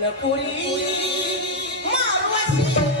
نقولي آه، ما روسي